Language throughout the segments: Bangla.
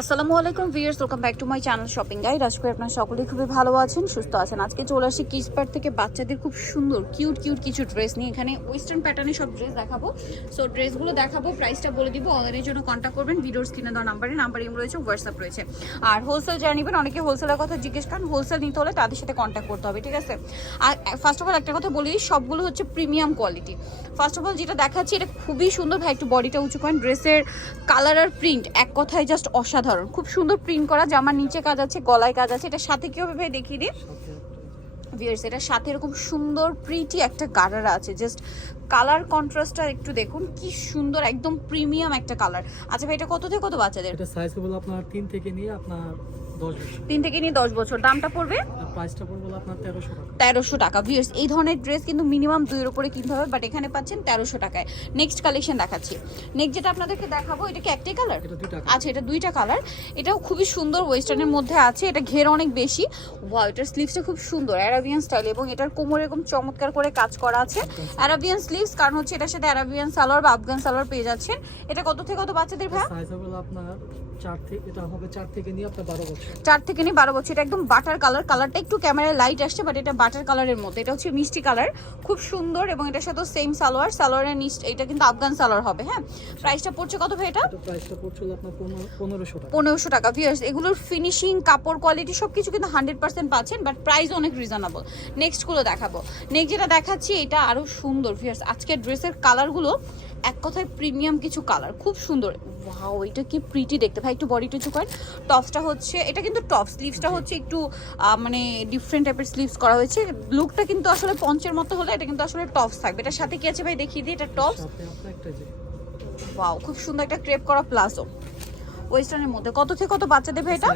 আসসালামু আলাইকুম viewers, welcome back to my channel shopping guide. আজকে আপনারা সকলেই খুবই ভালো আছেন, সুস্থ আছেন। আজকে চলে আসি কিসপার থেকে বাচ্চাদের খুব সুন্দর, কিউট কিউট কিছু ড্রেস নিয়ে। এখানে ওয়েস্টার্ন প্যাটার্নে সব ড্রেস দেখাবো। সো ড্রেসগুলো দেখাবো প্রাইসটা বলে দিব। অনলাইনের জন্য কন্ট্যাক্ট করবেন, ভিডিওর স্ক্রিনে দেওয়া নাম্বারে নাম্বার ইম রয়েছে হোয়াটসঅ্যাপ রয়েছে। আর হোলসেল যারা নেবেন, অনেকে হোলসেলের কথা জিজ্ঞেস করেন হোলসেল নিতে হলে তাদের সাথে কন্ট্যাক্ট করতে হবে, ঠিক আছে? আর ফার্স্ট অফ অল একটা কথা বলি সবগুলো হচ্ছে premium quality first of all যেটা দেখাচ্ছি, এটা খুবই সুন্দর। ভাই, একটু বডিটা উঁচু করেন। ড্রেসের কালার আর প্রিন্ট এক কথায় জাস্ট অসাধারণ। খুব সুন্দর প্রিন্ট করা জামার নিচে কাজ আছে গলায় কাজ আছে এটা সাথে কি হবে ভাই দেখিয়ে দিই ভিউয়ার্স এটার সাথে এরকম সুন্দর প্রিটি একটা গারারা আছে। জাস্ট কালার কন্ট্রাস্টটা একটু দেখুন কি সুন্দর একদম প্রিমিয়াম একটা কালার আচ্ছা ভাই এটা কত থেকে কত বাচ্চাদের? এটা সাইজ কেবল আপনার 3 থেকে নিয়ে আপনার দশ বছর। তিন থেকে নিয়ে দশ বছর। দামটা পড়বে? প্রাইসটা পড়বে আপনার তেরোশো টাকা। তেরোশো টাকা। ভিউয়ার্স এই ধরনের ড্রেস কিন্তু মিনিমাম দুইয়ের উপরে কিনতে হবে বাট এখানে পাচ্ছেন তেরোশো টাকায়। নেক্সট কালেকশন দেখাচ্ছি। নেক্সট যেটা আপনাদেরকে দেখাবো এটা কি একটাই কালার আচ্ছা এটা দুইটা কালার এটাও খুবই সুন্দর ওয়েস্টার্নের মধ্যে আছে এটা ঘের অনেক বেশি। ওয়াও এটার স্লিভসটা খুব সুন্দর অ্যারাবিয়ান স্টাইল এবং এটার কোমর এরকম চমৎকার করে কাজ করা আছে। অ্যারাবিয়ান স্লিভস কারণ হচ্ছে এটার সাথে অ্যারাবিয়ান সালোয়ার বা আফগান সালোয়ার পেয়ে যাচ্ছেন। এটা কত থেকে কত বাচ্চাদের ভাই সাইজ হবে আপনার চার থেকে এটা হবে থেকে নিয়ে আপনার বছর। চার থেকে নিয়ে বারো বছর। এটা একদম বাটার কালার কালারটা একটু ক্যামেরায় লাইট আসছে বাট এটা বাটার কালারের মধ্যে। এটা হচ্ছে মিষ্টি কালার খুব সুন্দর এবং এটার সাথে সেম সালোয়ার। সালোয়ারের নিচ এটা কিন্তু আফগান সালোয়ার হবে হ্যাঁ? প্রাইসটা পড়ছে কত ভাই এটা? পনেরোশো টাকা। পনেরোশো টাকা। ভিউয়ার্স এগুলোর ফিনিশিং কাপড় কোয়ালিটি সব কিছু কিন্তু হান্ড্রেড পার্সেন্ট পাচ্ছেন বাট প্রাইস অনেক রিজনেবল নেক্সটগুলো দেখাবো। নেক্সট যেটা দেখাচ্ছি এটা আরও সুন্দর ভিউয়ার্স আজকের ড্রেসের কালারগুলো এক কথায় প্রিমিয়াম কিছু কালার খুব সুন্দর। ওয়াও এটা কি প্রিটি দেখতে। ভাই একটু বডি একটু করেন। টপসটা হচ্ছে এটা কিন্তু টপ স্লিভসটা হচ্ছে একটু মানে ডিফারেন্ট টাইপের স্লিভস করা হয়েছে। লুকটা কিন্তু আসলে পঞ্চের মতো হলে এটা কিন্তু আসলে টপস থাকবে। এটার সাথে কি আছে ভাই? দেখিয়ে দিই এটা টপস ওয়াও খুব সুন্দর একটা ক্রেপ করা প্লাজো। ওয়েস্টার্নের মধ্যে। কত থেকে কত বাচ্চা দেবে এটা?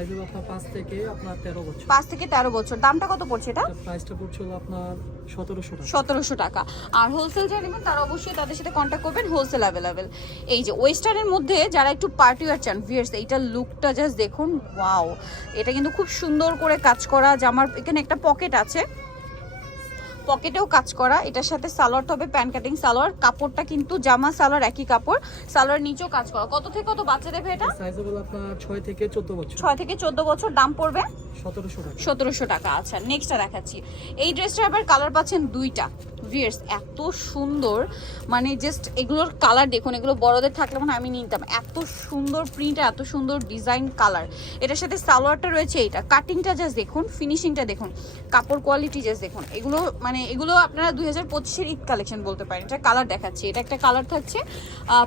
পাঁচ থেকে আপনার তেরো বছর। পাঁচ থেকে তেরো বছর। দামটা কত পড়ছে এটা? প্রাইসটা পড়ছে আপনার সতেরোশো টাকা। সতেরোশো টাকা। আর হোলসেল যারা নেবেন তারা অবশ্যই তাদের সাথে কন্ট্যাক্ট করবেন হোলসেল অ্যাভেলেবেল এই যে ওয়েস্টার্নের মধ্যে যারা একটু পার্টি ওয়ার চান ভিয়ার্স এইটার লুকটা জাস্ট দেখুন ওয়াও এটা কিন্তু খুব সুন্দর করে কাজ করা জামার এখানে একটা পকেট আছে। পকেটেও কাজ করা এটার সাথে সালোয়ার হবে প্যান কাটিং সালোয়ার কাপড়টা কিন্তু জামা সালোয়ার একই কাপড় সালোয়ার নিচেও কাজ করা। কত থেকে কত বাচ্চা দেবে এটা? ছয় থেকে চোদ্দ বছর। ছয় থেকে চোদ্দ বছর দাম পড়বে? সতেরোশো টাকা। আচ্ছা নেক্সটটা দেখাচ্ছি। এই ড্রেসটা আবার কালার পাচ্ছেন দুইটা। ভিয়ার্স এত সুন্দর মানে জাস্ট এগুলোর কালার দেখুন এগুলো বড়দের থাকলে মনে হয় আমি নিতাম। এত সুন্দর প্রিন্ট এত সুন্দর ডিজাইন কালার এটার সাথে সালোয়ারটা রয়েছে এইটা। কাটিংটা জাস্ট দেখুন ফিনিশিংটা দেখুন। কাপড় কোয়ালিটি জাস্ট দেখুন। এগুলো মানে এগুলো আপনারা দুই হাজার পঁচিশের ঈদ কালেকশন বলতে পারেন। এটা কালার দেখাচ্ছি। এটা একটা কালার থাকছে।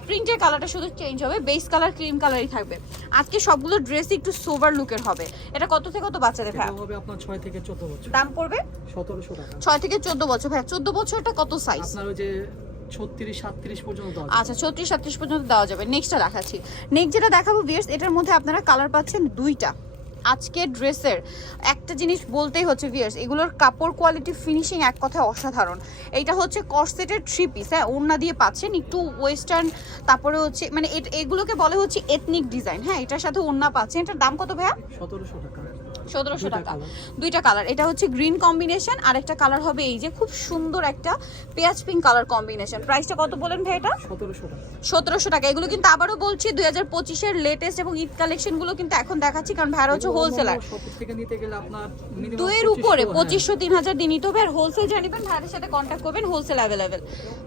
প্রিন্টের কালারটা শুধু চেঞ্জ হবে। বেস কালার ক্রিম কালারই থাকবে। আজকে সবগুলো ড্রেস একটু সোভার লুকের হবে। এটা কত থেকে কত বাচ্চাদের ভাই হবে আপনার ছয় থেকে চোদ্দ বছর। দাম পড়বে? সতেরোশো টাকা। ছয় থেকে চোদ্দ বছর। ভাই চোদ্দ বছরটা কত সাইজ আপনার ওই যে ছত্রিশ সাতত্রিশ পর্যন্ত দেওয়া আচ্ছা ছত্রিশ সাতত্রিশ পর্যন্ত দেওয়া যাবে। নেক্সটটা দেখাচ্ছি। নেক্সট যেটা দেখাবো বিয়ার্স এটার মধ্যে আপনারা কালার পাচ্ছেন দুইটা। আজকে ড্রেসের একটা জিনিস বলতেই হচ্ছে ভিয়ার্স এগুলোর কাপড় কোয়ালিটি ফিনিশিং এক কথায় অসাধারণ। এইটা হচ্ছে কর্সেটের থ্রি পিস হ্যাঁ ওড়না দিয়ে পাচ্ছেন একটু ওয়েস্টার্ন তারপরে হচ্ছে মানে এগুলোকে বলে হচ্ছে এথনিক ডিজাইন হ্যাঁ এটার সাথে ওড়না পাচ্ছেন। এটার দাম কত ভাইয়া? সতেরোশো টাকা। সতেরোশো দুইটা টাকা। দুইটা কালার এটা হচ্ছে গ্রিন কম্বিনেশন আর একটা কালার হবে এই যে খুব সুন্দর একটা পেঁয়াজ পিঙ্ক কালার কম্বিনেশন প্রাইসটা কত বলেন ভাই এটা? সতেরোশো টাকা। এগুলো কিন্তু আবারও বলছি দুই হাজার পঁচিশের লেটেস্ট এবং ঈদ কালেকশনগুলো কিন্তু এখন দেখাচ্ছি কারণ ভাইরা হচ্ছে হোলসেলার দুয়ের উপরে। পঁচিশশো তিন হাজার দিয়ে নিতে হবে আর হোলসেল জানিবেন ভাইয়ের সাথে কন্ট্যাক্ট করবেন হোলসেল অ্যাভেলেবেল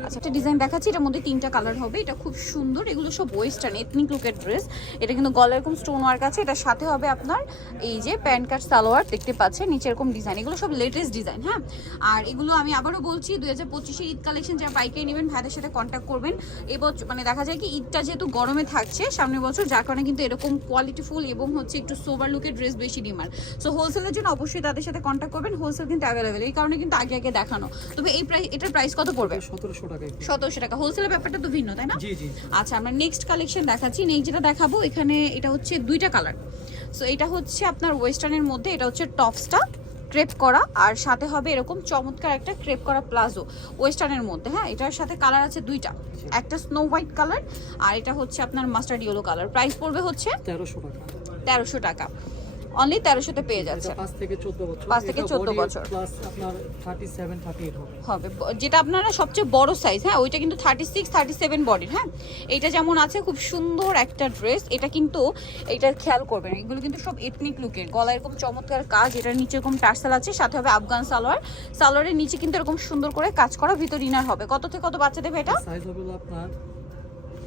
আচ্ছা একটা ডিজাইন দেখাচ্ছি এটার মধ্যে তিনটা কালার হবে এটা খুব সুন্দর এগুলো সব ওয়েস্টার্ন এথনিক লুকের ড্রেস এটা কিন্তু গলা এরকম স্টোন ওয়ার্ক আছে এটার সাথে হবে আপনার এই যে প্যান্ট কাট সালোয়ার দেখতে পাচ্ছেন নিচে এরকম ডিজাইন এগুলো সব লেটেস্ট ডিজাইন হ্যাঁ? আর এগুলো আমি আবারও বলছি দুই হাজার পঁচিশের ঈদ কালেকশন যারা পাইকারি নেবেন ভাইদের সাথে কন্ট্যাক্ট করবেন। এবছর মানে দেখা যায় কি ঈদটা যেহেতু গরমে থাকছে সামনের বছর যার কারণে কিন্তু এরকম কোয়ালিটিফুল এবং হচ্ছে একটু সোবার লুকের ড্রেস বেশি ডিমান্ড সো হোলসেলের জন্য অবশ্যই তাদের সাথে কন্ট্যাক্ট করবেন। হোলসেল কিন্তু অ্যাভেলেবেল এই কারণে কিন্তু আগে আগে দেখানো। তবে এই প্রাইস এটার প্রাইস কত পড়বে? সতেরোশো টাকায় সতেরোশো টাকা। হোলসেলের ব্যাপারটা তো ভিন্ন তাই না? আচ্ছা আমরা নেক্সট কালেকশন দেখাচ্ছি। নেক্সট যেটা দেখাবো এখানে এটা হচ্ছে দুইটা কালার সো এটা হচ্ছে আপনার ওয়েস্টার্নের মধ্যে এটা হচ্ছে টপসটা ক্রেপ করা আর সাথে হবে এরকম চমৎকার একটা ক্রেপ করা প্লাজো ওয়েস্টার্নের মধ্যে। হ্যাঁ এটার সাথে কালার আছে দুইটা। একটা স্নো হোয়াইট কালার আর এটা হচ্ছে আপনার মাস্টার্ড ইয়েলো কালার প্রাইস পড়বে হচ্ছে তেরোশো টাকা। তেরোশো টাকা। অনলি তেরোশোতে পেয়ে যাচ্ছে পাঁচ থেকে চোদ্দ বছর। পাঁচ থেকে 14 বছর। প্লাস আপনার থার্টি সেভেন থার্টি এইট হবে যেটা আপনারা সবচেয়ে বড় সাইজ হ্যাঁ ওইটা কিন্তু থার্টি সিক্স থার্টি সেভেন বডির হ্যাঁ? এইটা যেমন আছে খুব সুন্দর একটা ড্রেস এটা কিন্তু এইটার খেয়াল করবেন এগুলো কিন্তু সব এথনিক লুকের গলায় এরকম চমৎকার কাজ এটার নিচে এরকম টার্সেল আছে সাথে হবে আফগান সালোয়ার। সালোয়ারের নিচে কিন্তু এরকম সুন্দর করে কাজ করা ভিতর ইনার হবে। কত থেকে কত বাচ্চা দেবে এটা? সাইজ হবে আপনার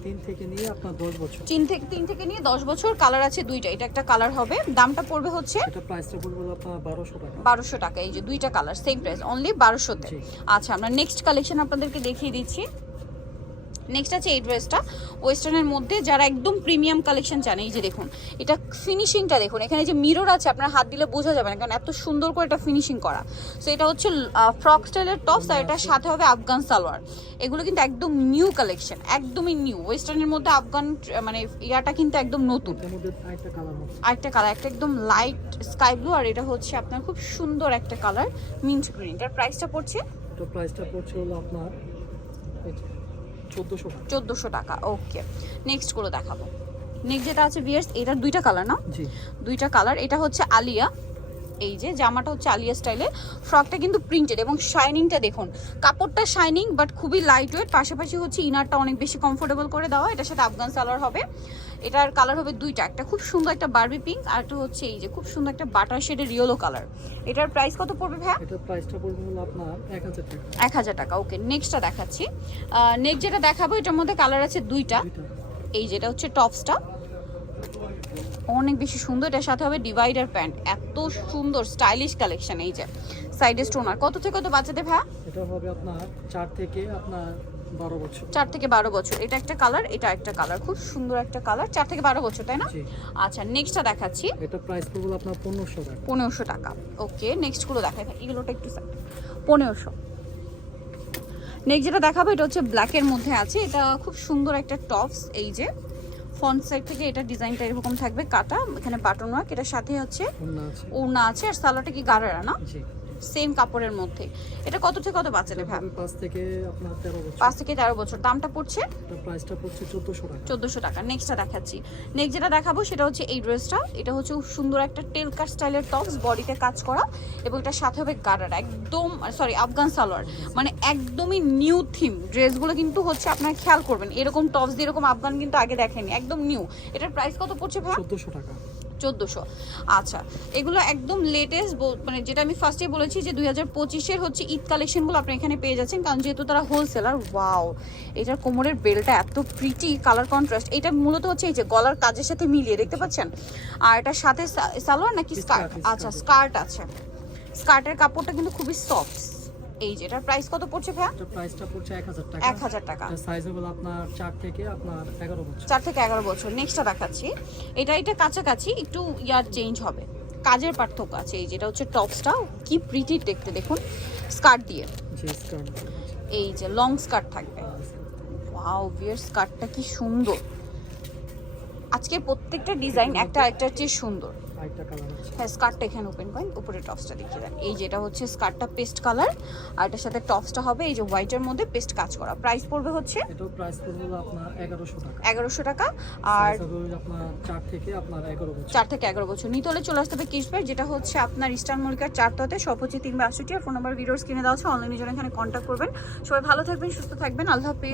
তিন থেকে নিয়ে আপনার দশ বছর। তিন থেকে তিন থেকে নিয়ে দশ বছর কালার আছে দুইটা এটা একটা কালার হবে। দামটা পড়বে হচ্ছে এটা প্রাইসটা পড়বে আপনার বারোশো টাকা। বারোশো টাকা এই যে দুইটা কালার সেম প্রাইস অনলি বারোশোতে। জি। আচ্ছা আমরা নেক্সট কালেকশন আপনাদেরকে দেখিয়ে দিচ্ছি। নেক্সট আছে এই ড্রেসটা ওয়েস্টার্নের মধ্যে যারা একদম প্রিমিয়াম কালেকশন চান এই যে দেখুন এটা ফিনিশিংটা দেখুন এখানে যে মিরর আছে আপনার হাত দিলে বোঝা যাবে না কারণ এত সুন্দর করে এটা ফিনিশিং করা। সো এটা হচ্ছে ফ্রক স্টাইলের টপস আর এটার সাথে হবে আফগান সালোয়ার। এগুলো কিন্তু একদম নিউ কালেকশন একদমই নিউ ওয়েস্টার্নের মধ্যে আফগান মানে ইয়াটা কিন্তু একদম নতুন। আরেকটা কালার একটা একদম লাইট স্কাই ব্লু আর এটা হচ্ছে আপনার খুব সুন্দর একটা কালার মিন্ট গ্রিন এটার প্রাইসটা পড়ছে? এটা প্রাইসটা পড়ছে হলো আপনার চোদ্দোশো চোদ্দোশো টাকা ওকে। নেক্সটগুলো দেখাবো। নেক্সট যেটা আছে ভিয়ার্স এটার দুইটা কালার না? জি। দুইটা কালার এটা হচ্ছে আলিয়া এই যে জামাটা হচ্ছে আলিয়া স্টাইলে ফ্রকটা কিন্তু প্রিন্টেড এবং শাইনিংটা দেখুন কাপড়টা শাইনিং বাট খুবই লাইট ওয়েট পাশাপাশি হচ্ছে ইনারটা অনেক বেশি কমফোর্টেবল করে দেওয়া এটার সাথে আফগান সালোয়ার হবে এটার কালার হবে দুইটা একটা খুব সুন্দর একটা বারবি পিঙ্ক আর একটা হচ্ছে এই যে খুব সুন্দর একটা বাটার শেডের ইয়েলো কালার এটার প্রাইস কত পড়বে ভাইয়া? এটার প্রাইসটা পড়বে হলো আপনার এক হাজার টাকা। এক হাজার টাকা ওকে নেক্সটটা দেখাচ্ছি নেক্সট যেটা দেখাবো এটার মধ্যে কালার আছে দুইটা এই যেটা হচ্ছে টপসটা অনেক বেশি সুন্দর। এটার সাথে হবে ডিভাইডার প্যান্ট এত সুন্দর স্টাইলিশ কালেকশন এই যে। সাইডে স্টোনার কত থেকে কত বাচ্চাদের ভাইয়া এটা হবে আপনার চার থেকে আপনার বারো বছর। চার থেকে বারো বছর। এটা একটা কালার এটা একটা কালার খুব সুন্দর একটা কালার চার থেকে বারো বছর তাই না? আচ্ছা নেক্সটটা দেখাচ্ছি। এটা প্রাইস পড়বে আপনার পনেরোশো টাকা। পনেরোশো টাকা। ওকে নেক্সটগুলো দেখাই ভাই। এগুলোটা একটু পনেরোশো। নেক্সট যেটা দেখাবো এটা হচ্ছে ব্ল্যাকের মধ্যে আছে। এটা খুব সুন্দর একটা টপস এই যে। ফ্রন্ট সাইড থেকে এটা ডিজাইনটা এরকম থাকবে কাটা এখানে বাটন ওয়ার্ক এটা সাথে হচ্ছে ওড়না আছে। আর সালোয়ারটা কি গাড়ারা না জি। সেম কাপড়ের মধ্যে। এটা কত থেকে কত বাচ্চা এটা নেবে পাঁচ থেকে আপনার তেরো বছর। পাঁচ থেকে তেরো বছর। দামটা পড়ছে? এটা প্রাইসটা পড়ছে চোদ্দোশো টাকা। চোদ্দোশো টাকা। নেক্সটটা দেখাচ্ছি। নেক্সট যেটা দেখাবো সেটা হচ্ছে এই ড্রেসটা এটা হচ্ছে সুন্দর একটা টেল কাট স্টাইলের টপস বডিতে কাজ করা এবং এটার সাথে হবে গাডার একদম সরি আফগান সালোয়ার। মানে একদমই নিউ থিম ড্রেসগুলো কিন্তু হচ্ছে আপনার খেয়াল করবেন। এরকম টপস দিয়ে এরকম আফগান কিন্তু আগে দেখেনি। একদম নিউ এটার প্রাইস কত পড়ছে ভাই? চোদ্দোশো টাকা। চোদ্দোশো। আচ্ছা এগুলো একদম লেটেস্ট মানে যেটা আমি ফার্স্টে বলেছি যে দুই হাজার পঁচিশের হচ্ছে ঈদ কালেকশনগুলো আপনি এখানে পেয়ে যাচ্ছেন কারণ যেহেতু তারা হোলসেলার ওয়াও এটার কোমরের বেলটা এত প্রিটি কালার কন্ট্রাস্ট এটা মূলত হচ্ছে এই যে গলার কাজের সাথে মিলিয়ে দেখতে পাচ্ছেন? আর এটার সাথে সালোয়ার নাকি স্কার্ট আচ্ছা স্কার্ট আছে। স্কার্টের কাপড়টা কিন্তু খুবই সফট এই যে এটার প্রাইস কত পড়ছে ভাইয়া? এটা প্রাইসটা পড়ছে এক হাজার টাকা। এক হাজার টাকা। এটা সাইজ হবে আপনার চার থেকে আপনার এগারো বছর। চার থেকে এগারো বছর। নেক্সটটা দেখাচ্ছি। এটা এটা কাছাকাছি একটু ইয়ার চেঞ্জ হবে। কাজের পার্থক্য আছে। এই যেটা হচ্ছে টপসটা কি প্রিটি দেখতে দেখুন। স্কার্ট দিয়ে। জি স্কার্ট এই যে লং স্কার্ট থাকবে। ওয়াও বিয়ার স্কার্টটা কি সুন্দর। আজকের প্রত্যেকটা ডিজাইন একটা আরেকটার চেয়ে সুন্দর। হ্যাঁ স্কার্টটা এখানে ওপেন করেন উপরে টপসটা দেখিয়ে দেন। এই যেটা হচ্ছে স্কার্টটা পেস্ট কালার আর এটার সাথে টপসটা হবে এই যে হোয়াইটের মধ্যে পেস্ট কাজ করা। প্রাইস পড়বে হচ্ছে এগারোশো টাকা। আর চার থেকে এগারো বছর। চার থেকে এগারো বছর। নিতে হলে চলে আসতে হবে কিসপ্যাক যেটা হচ্ছে আপনার ইস্টার্ন মল্লিকার চারটাতে সব হচ্ছে তিন বাষট্টি আর ফোন নাম্বার ভিডিওস কিনে দেওয়া হচ্ছে অনলাইনে জন্য এখানে কন্ট্যাক্ট করবেন। সবাই ভালো থাকবেন সুস্থ থাকবেন আল্লাহ হাফিজ।